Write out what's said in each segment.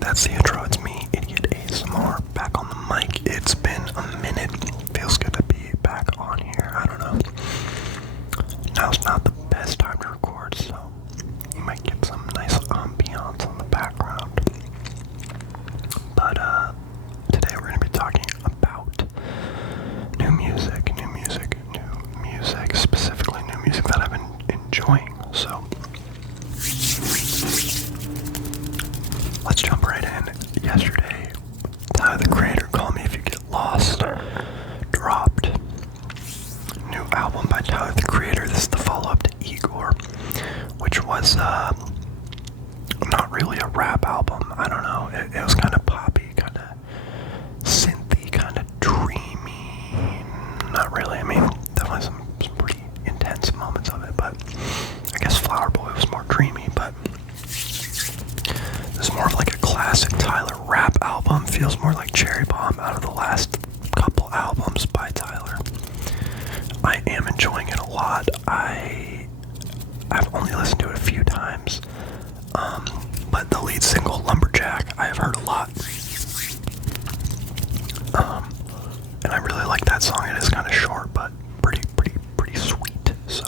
That's the intro. It's me, Idiot ASMR, back on the mic. It's been a minute. Feels good to be back on here. I don't know. Now's not the best time to record, so you might get some nice ambiance on the background. But today we're going to be talking about new music, specifically new music that I've been enjoying. So let's jump right in. Yesterday, Tyler the Creator, Call Me If You Get Lost, dropped. New album by Tyler the Creator. This is the follow-up to Igor, which was not really a rap album. I don't know. It was kind of poppy, kind of synthy, kind of dreamy. Not really. I mean, definitely some pretty intense moments of it, but I guess Flower Boy was more dreamy, but this is more of like a classic Tyler rap album. Feels more like Cherry Bomb out of the last couple albums by Tyler. I am enjoying it a lot. I've only listened to it a few times, but the lead single, Lumberjack, I have heard a lot. And I really like that song. It is kind of short, but pretty sweet. So,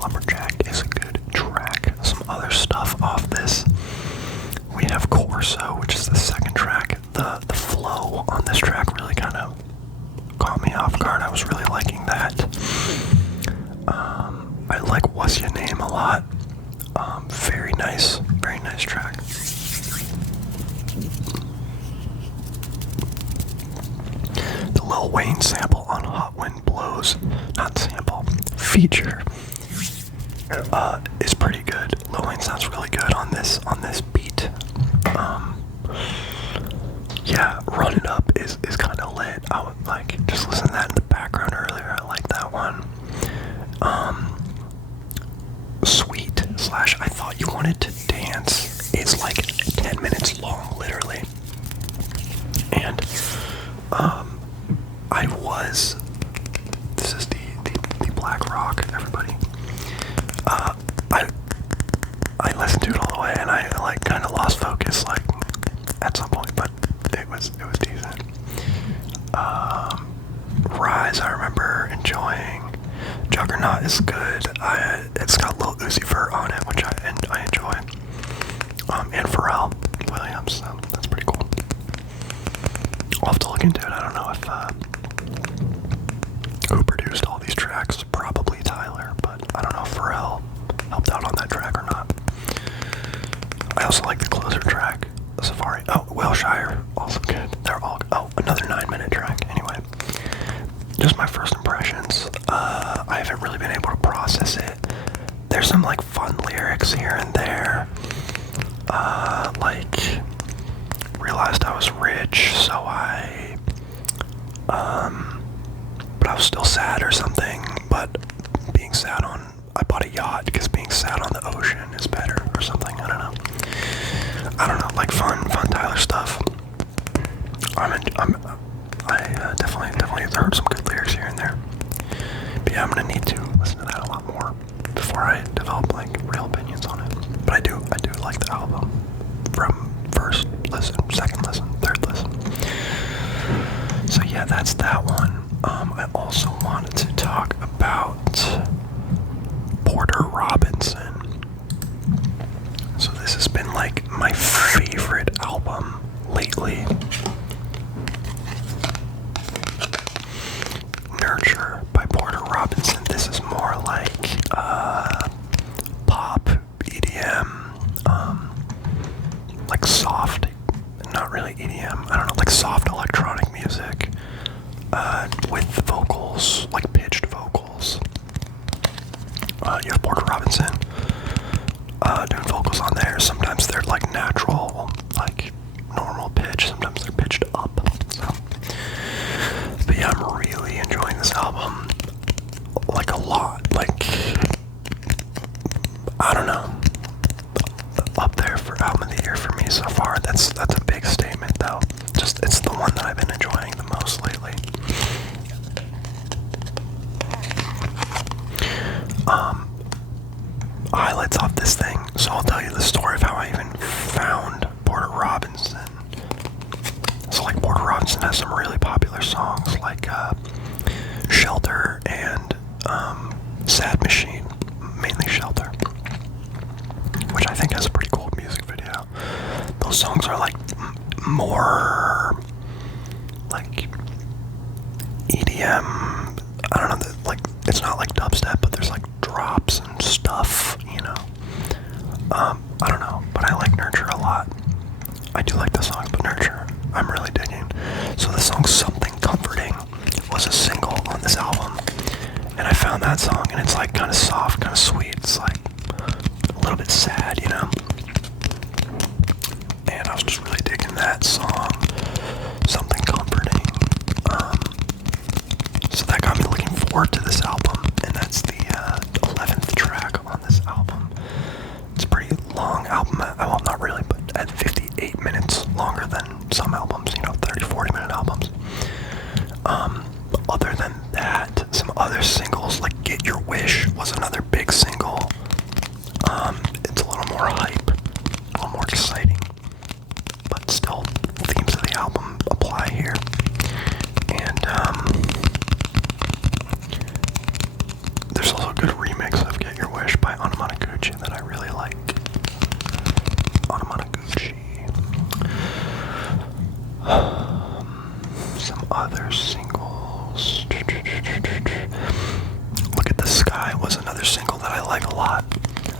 Lumberjack is a good track. Some other stuff off this. We have Corso, which is the second track. The flow on this track really kind of caught me off guard. I was really liking that. I like What's Your Name a lot. Very nice track. The Lil Wayne sample on Hot Wind Blows, not sample, feature, is pretty good. Lil Wayne sounds really good on this beat. Yeah, Run It Up is kind of lit. I would like just listen to that in the background earlier. I like that one. Sweet / I Thought You Wanted to Dance is like 10 minutes long, literally. And this is the Black Rock, everybody. I listened to it all the way, and I like kind of lost focus like at some point, but it was decent. Rise, I remember enjoying. Juggernaut is good. It's got Lil Uzi Vert on it, which I enjoy. And Pharrell Williams, so that's pretty cool. I'll have to look into it. I don't know if who produced all these tracks. Probably Tyler, but I don't know if Pharrell helped out on that track or not. I also like the closer track, Safari. Oh, Wilshire, also good. They're all. Oh, another 9-minute track. Anyway, just my first impressions. I haven't really been able to process it. There's some like fun lyrics here and there. Like realized I was rich, so but I was still sad or something. But being sad I bought a yacht because being sad on the ocean is better or something. I don't know. Like fun Tyler stuff. I definitely heard some good lyrics here and there. But yeah, I'm gonna need to listen to that a lot more before I develop like real opinions on it. But I do like the album from first listen, second listen, third listen. So yeah, that's that one. I also wanted to talk about Porter Robinson. So this has been like my favorite album lately. Nurture by Porter Robinson. This is more like pop, EDM, like soft, not really EDM, I don't know, like soft electronic music with vocals, like pitched vocals. You have Porter Robinson doing vocals on there. Sometimes they're like natural, like normal pitch, sometimes they're pitched up. So, but yeah, I'm really enjoying this album, like a lot. Like, I don't know, up there for album of the year for me so far. That's a big statement though. it's the one that I've been enjoying the most lately. Highlights off this thing. So I'll tell you the story of how I even found Porter Robinson. So like Porter Robinson has some really popular songs like Shelter and Sad Machine, mainly Shelter, which I think has a pretty cool music video. Those songs are like more like EDM. I don't know, like it's not like dubstep, but there's like drops and stuff, you know. I don't know, but I like Nurture a lot. I do like the song, but Nurture, I'm really digging. So the song Something Comforting was a single on this album, and I found that song, and it's like kind of soft, kind of sweet. It's like a little bit sad, you know. And I was just really digging that song, Something Comforting. So that got me looking forward to this album, and that's the 11th track on this album. It's a pretty long album. Well, not really, but at 58 minutes longer than some albums, you know, 30, 40-minute albums. Other than that, some other singles, like Get Your Wish was another big single. It's a little more hype, a little more exciting, but still, themes of the album apply here. And there's also a good remix of Get Your Wish by Onomatoguchi that I really like. Onomatoguchi. Some other singles. Look at the Sky was another single that I like a lot.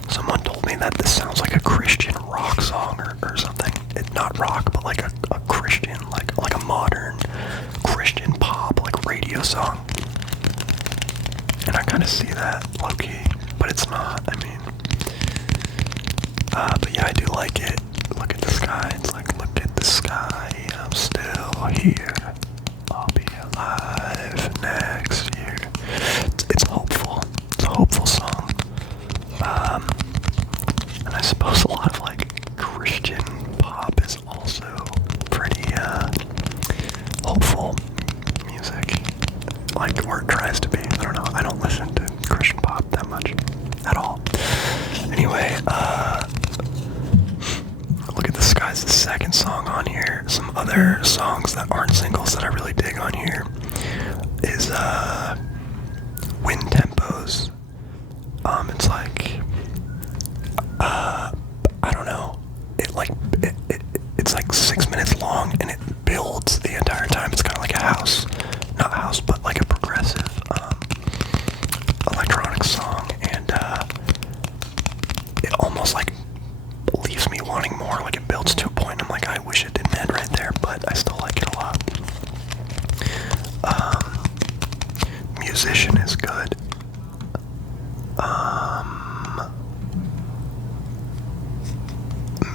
Someone told me that this sounds like a Christian rock song or something. It's not rock, but like a Christian, like a modern Christian pop, like radio song. And I kind of see that low-key, but it's not, I mean. But yeah, I do like it. Look at the sky. It's like, look at the sky. I'm still here. I'll be alive next year. It's hopeful. It's a hopeful song. And I suppose a lot of like Christian pop is also pretty hopeful music. Like where it tries to be. I don't know. I don't listen to Christian pop that much at all. Anyway, Look at the Sky's the second song on here. Some other songs that aren't singles that I really dig on here is Wind Tempos. It's like I don't know. It's like 6 minutes long and it builds the entire time. It's kind of like a house, not a house, but like a progressive electronic song, and it almost like leaves me wanting more. Like it builds to a point. I'm like, I wish it didn't end right there, but I still like it a lot. Musician is good.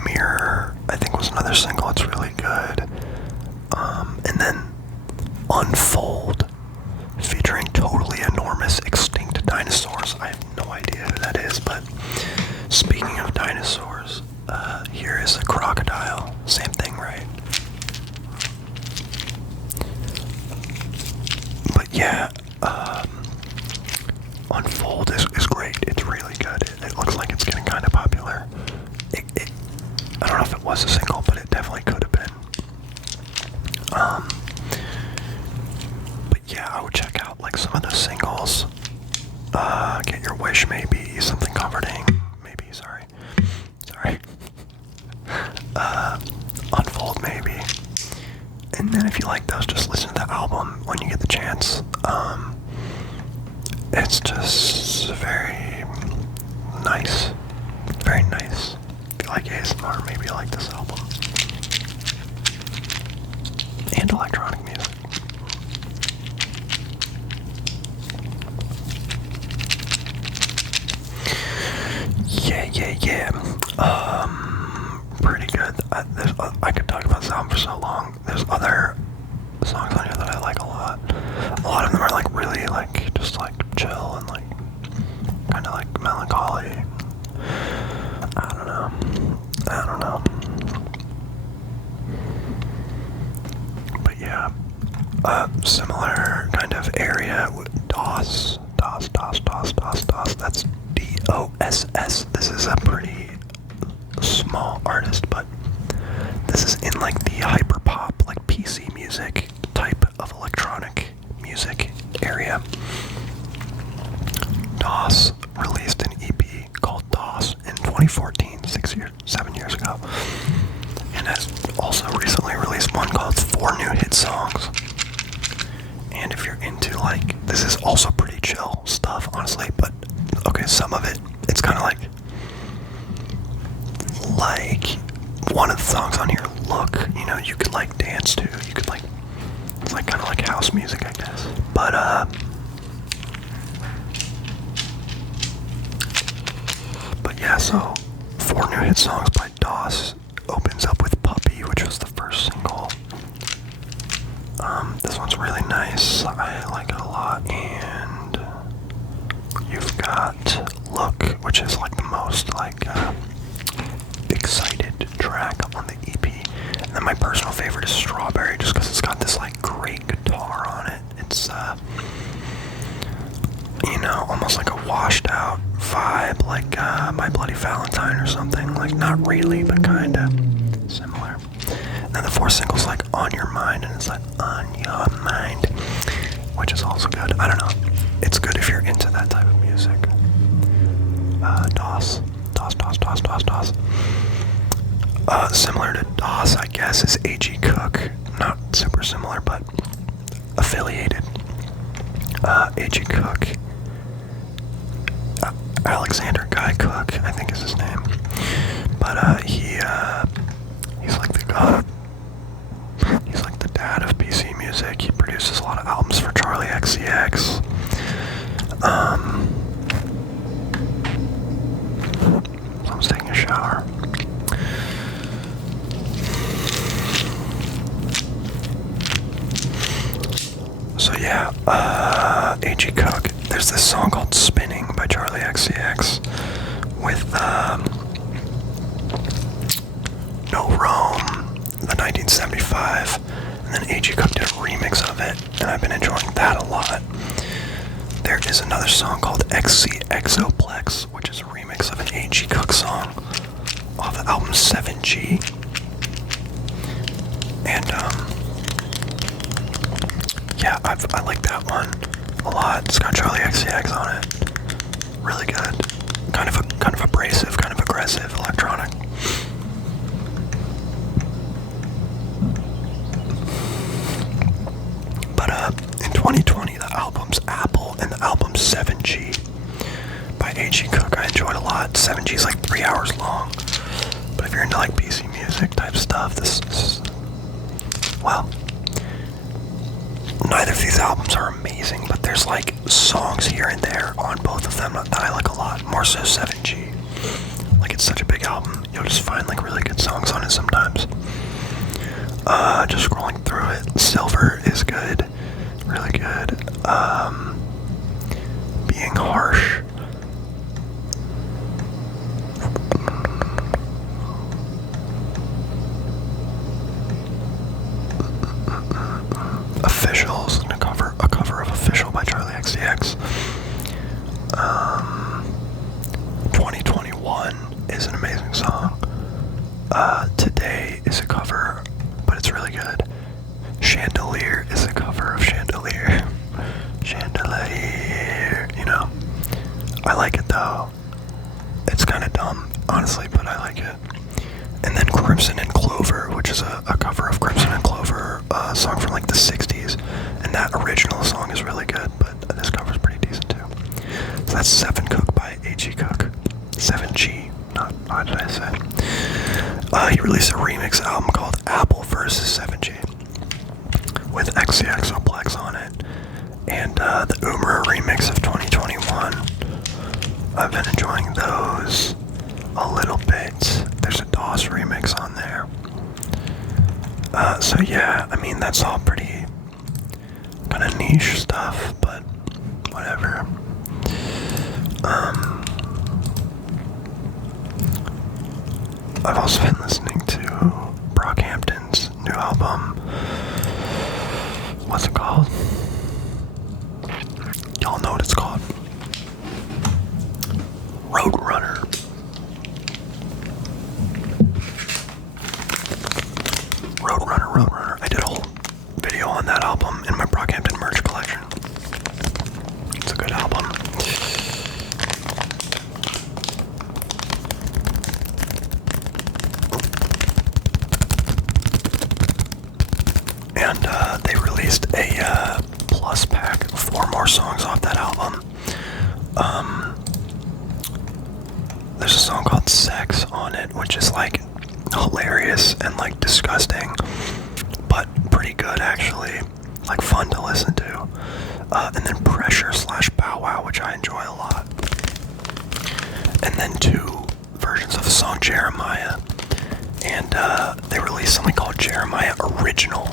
Mirror, I think, was another single. It's really good. And then Unfold, featuring Totally Enormous Extinct Dinosaurs. I have no idea who that is, but speaking of dinosaurs, here is a crocodile. Same thing, right? But yeah, Unfold is great. It's really good. It looks like it's getting kind of popular. I don't know if it was a single, but it definitely could have been. But yeah, I would check out like some of the singles. Get Your Wish, maybe. Something Comforting, maybe. Sorry. Unfold, maybe. And then if you like those, just listen to the album when you get the chance. It's just very nice. Very nice. If you like ASMR, maybe you like this album. And electronic music. Yeah. Pretty good. I could talk about this album for so long. There's other songs on here that I like a lot. A lot of them are like really like just like chill and like kind of like melancholy. I don't know. similar kind of area. DOS. That's DOSS. This is a pretty small artist, but this is in like the hyperpop, like PC music type of electronic music area. DOS released an EP called DOS in 2014, 7 years ago, and has also recently released one called 4 New Hit Songs. And if you're into like, this is also pretty chill stuff, honestly, but okay, some of it, it's kind of like one of the songs on here, Look, you know, you could like dance to, you could like, it's like kind of like house music, I guess, but yeah, so 4 New Hit Songs by DOS opens up with Puppy, which was the first single. This one's really nice, I like it a lot, and you've got Look, which is like the most like excited track on the EP, and then my personal favorite is Strawberry, just because it's got this like great guitar on it. It's you know, almost like a washed out vibe, like My Bloody Valentine or something, like not really, but kinda similar. And then the 4th single's like On Your Mind, and it's like On Your Mind, which is also good. I don't know, it's good if you're into that type of music. DOS. Similar to DOS, I guess, is A.G. Cook. Not super similar, but affiliated. A.G. Cook. Alexander Guy Cook, I think is his name. But he's like the god. He's like the dad of PC music. He produces a lot of albums for Charlie XCX. Someone's taking a shower. So yeah, A.G. Cook. There's this song called Spinning by Charlie XCX with No Rome, the 1975, and then A.G. Cook did a remix of it, and I've been enjoying that a lot. There is another song called XCXOplex, which is a remix of an A.G. Cook song off the album 7G. And yeah, I like that one a lot. It's got Charlie XCX on it. Really good. Kind of abrasive, kind of aggressive, electronic. But in 2020, the albums Apple and the album 7G by A.G. Cook I enjoyed a lot. 7G is like 3 hours long. But if you're into like PC music type stuff, this is, well, neither of these albums are amazing, but there's like songs here and there on both of them that I like a lot, more so 7G. Like, it's such a big album, you'll just find like really good songs on it sometimes. Just scrolling through it, Silver is good, really good. Being Harsh. Officials, a cover of Official by Charlie XCX. 2021 is an amazing song. Today is a cover, but it's really good. Chandelier is a cover of Chandelier. Chandelier, you know. I like it though. It's kind of dumb, honestly, but I like it. And then Crimson and Clover, which is a cover of Crimson and Clover, a song from like the 60s. And that original song is really good, but this cover's pretty decent too. So that's 7 Cook by A.G. Cook. 7G, not what did I say? He released a remix album called Apple vs. 7G with XCXOplex on it. And the Umra remix of 2021. I've been enjoying those a little bit. There's a DOS remix on there. So yeah, I mean, that's all pretty kind of niche stuff, but whatever. I've also been listening to Brockhampton's new album. What's it called? Y'all know what it's called. Roadrunner. Roadrunner. I did a whole video on that album in my Brockhampton merch collection. It's a good album. And they released a plus pack, 4 more songs off that album. There's a song called Sex on it, which is like hilarious and like disgusting, but pretty good actually, like fun to listen to. And then Pressure / Bow Wow, which I enjoy a lot. And then 2 versions of the song Jeremiah. And they released something called Jeremiah Original,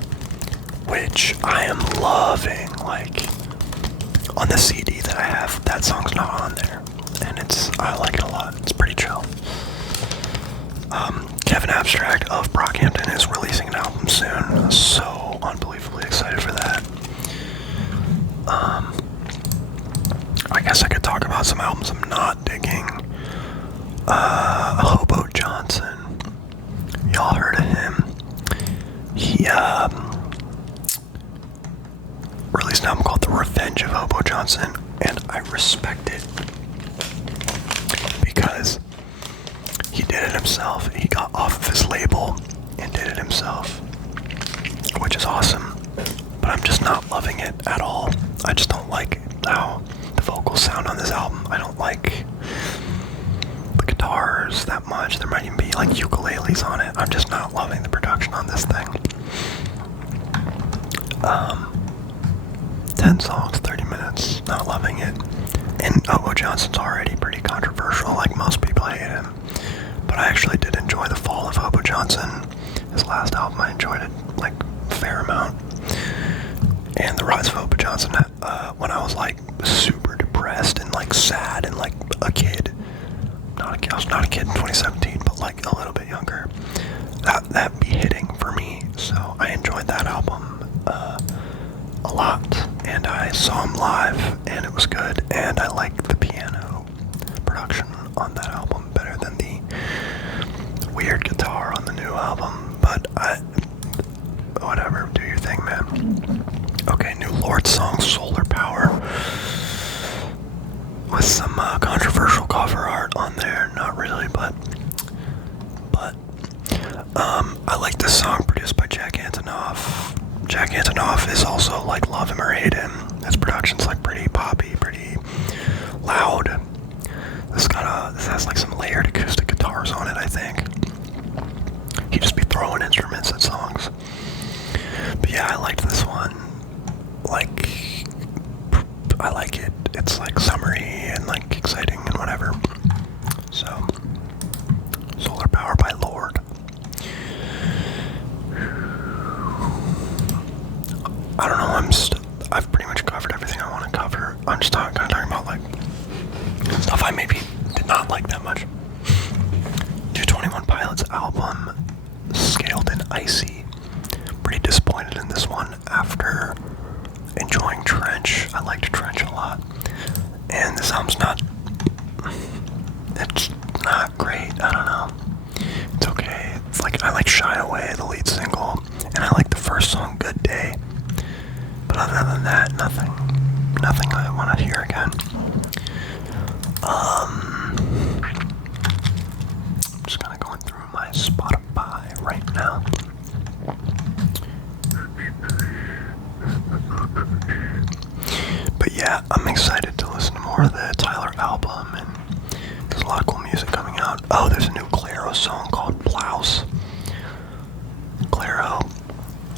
which I am loving. Like, on the CD that I have, that song's not on there, and I like it a lot. It's pretty chill. Kevin Abstract of Brockhampton is releasing an album soon, so unbelievably excited for that. I guess I could talk about some albums I'm not digging. Hobo Johnson. Y'all heard of him? He released an album called The Revenge of Hobo Johnson, and I respect it because he did it himself. He got off of his label and did it himself, which is awesome, but I'm just not loving it at all. I just don't like how the vocals sound on this album. I don't like the guitars that much. There might even be like ukuleles on it. I'm just not loving the production on this thing. 10 songs, 30 minutes, not loving it. And Hobo Johnson's already pretty controversial, like most people hate him. But I actually did enjoy The Fall of Hobo Johnson. His last album, I enjoyed it like a fair amount. And The Rise of Hobo Johnson, when I was like super depressed and like sad and like a kid. I was not a kid in 2017, but like a little bit younger. That be hitting for me, so I enjoyed that album a lot, and I saw him live, and it was good, and I liked the piano production on that album better than the weird guitar on the new album, but whatever, do your thing, man. Okay, new Lorde song, Solar Power, with some controversial cover art on there. Not really, but I like this song produced by Jack Antonoff. Jack Antonoff is also like love him or hate him. His production's like pretty poppy, pretty loud. This has like some layered acoustic guitars on it, I think. He'd just be throwing instruments at songs. But yeah, I liked this one. Like, I like it. It's like summery and like exciting and whatever. So, Solar Power by Lorde. I don't know, I've pretty much covered everything I want to cover. I'm just kind of talking about like stuff I maybe did not like that much. 221 Pilots album, Scaled and Icy. Pretty disappointed in this one after enjoying Trench. I liked Trench a lot. And this album's it's not great, I don't know. It's okay. It's like, I like Shy Away, the lead single, and I like the first song, Good Day. But other than that, nothing I want to hear again. I'm just kind of going through my Spotify right now. But yeah, I'm excited to listen to more of the Tyler album, and there's a lot of cool music coming out. Oh, there's a new Clairo song called Blouse. Clairo.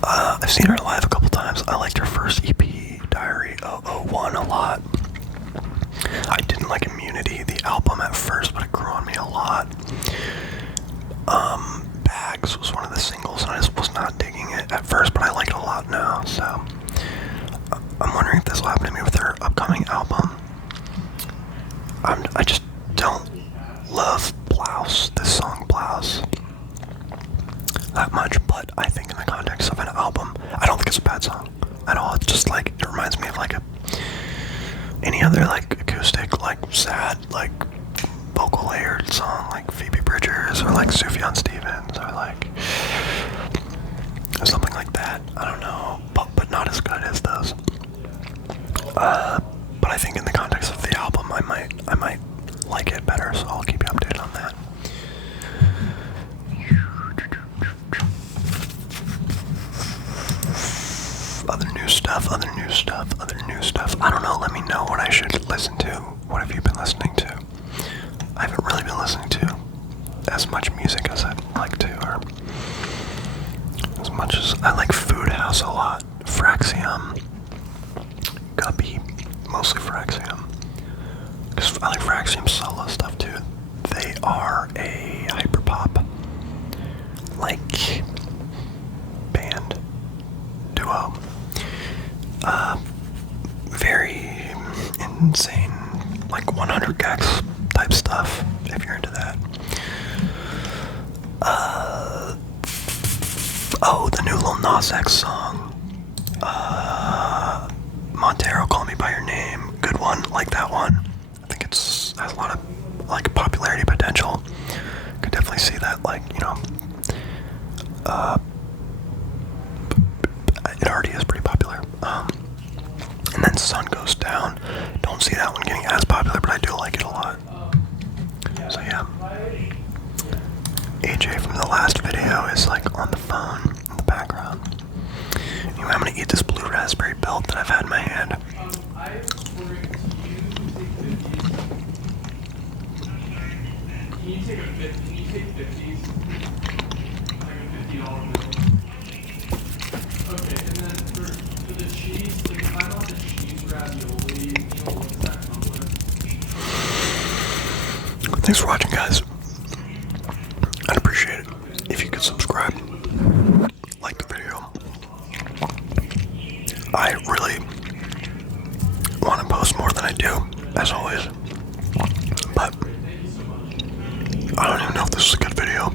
I've seen her live a couple times. I liked her first EP, Diary 001, a lot. I didn't like Immunity, the album, at first, but it grew on me a lot. Bags was one of the singles, and I just was not digging it at first, but I like it a lot now, so I'm wondering if this will happen to me with her upcoming album. I just don't love Blouse, this song Blouse, that much, but I think in the context of an album, I don't think it's a bad song. at all. It's just like, it reminds me of like any other like acoustic, like sad, like vocal layered song, like Phoebe Bridgers or like Sufjan Stevens or like something like that. I don't know, but not as good as those. But I think in the context of the album, I might like it better, so I'll keep you updated on that. Other new stuff. I don't know, let me know what I should listen to. What have you been listening to? I haven't really been listening to as much music as I'd like to, or as much as I like Food House a lot. Fraxium, Guppy, mostly Fraxium. Because I like Fraxium's solo stuff too. They are a hyperpop, like, band, duo. Very insane, like 100 gex type stuff, if you're into that. Oh, the new Lil Nas X song. Montero, Call Me By Your Name. Good one, like that one. I think has a lot of like popularity potential. Could definitely see that, like, you know, it already is pretty popular. And then Sun Goes Down. Don't see that one getting as popular, but I do like it a lot. So yeah. AJ from the last video is like on the phone in the background. Anyway, I'm gonna eat this blue raspberry belt that I've had in my hand. Can you take 50s? Like a $50 bill. Okay, and then for the cheese, if I want the cheese ravioli, you know, what does that come with? Thanks for watching, guys. I'd appreciate it if you could subscribe, like the video. I really want to post more than I do, as always. But I don't even know if this is a good video.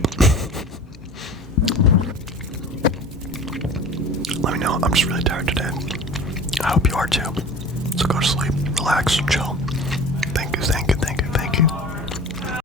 Let me know. I'm just really tired today. I hope you are too. So go to sleep, relax, chill. Thank you.